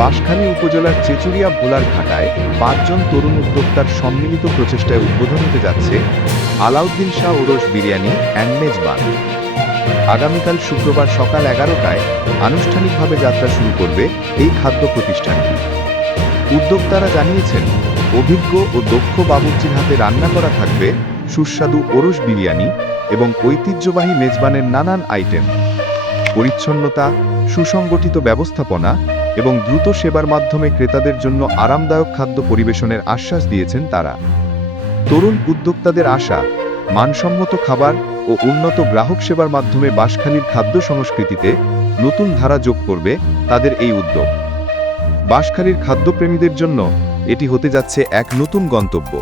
বাঁশখালী উপজেলার চেচুরিয়া ভোলার ঘাটায় পাঁচজন তরুণ উদ্যোক্তার সম্মিলিত প্রচেষ্টায় উদ্বোধন হতে যাচ্ছে আলাউদ্দিন শাহ ওরস বিরিয়ানি অ্যান্ড মেজবান। আগামীকাল শুক্রবার সকাল এগারোটায় আনুষ্ঠানিকভাবে যাত্রা শুরু করবে এই খাদ্য প্রতিষ্ঠানটি। উদ্যোক্তারা জানিয়েছেন, অভিজ্ঞ ও দক্ষ বাবুর্চির হাতে রান্না করা থাকবে সুস্বাদু ওরস বিরিয়ানি এবং ঐতিহ্যবাহী মেজবানের নানান আইটেম পরিচ্ছন্নতা, সুসংগঠিত ব্যবস্থাপনা এবং দ্রুত সেবার মাধ্যমে ক্রেতাদের জন্য আরামদায়ক খাদ্য পরিবেশনের আশ্বাস দিয়েছেন তারা। তরুণ উদ্যোক্তাদের আশা, মানসম্মত খাবার ও উন্নত গ্রাহক সেবার মাধ্যমে বাঁশখালীর খাদ্য সংস্কৃতিতে নতুন ধারা যোগ করবে তাদের এই উদ্যোগ। বাঁশখালীর খাদ্যপ্রেমীদের জন্য এটি হতে যাচ্ছে এক নতুন গন্তব্য।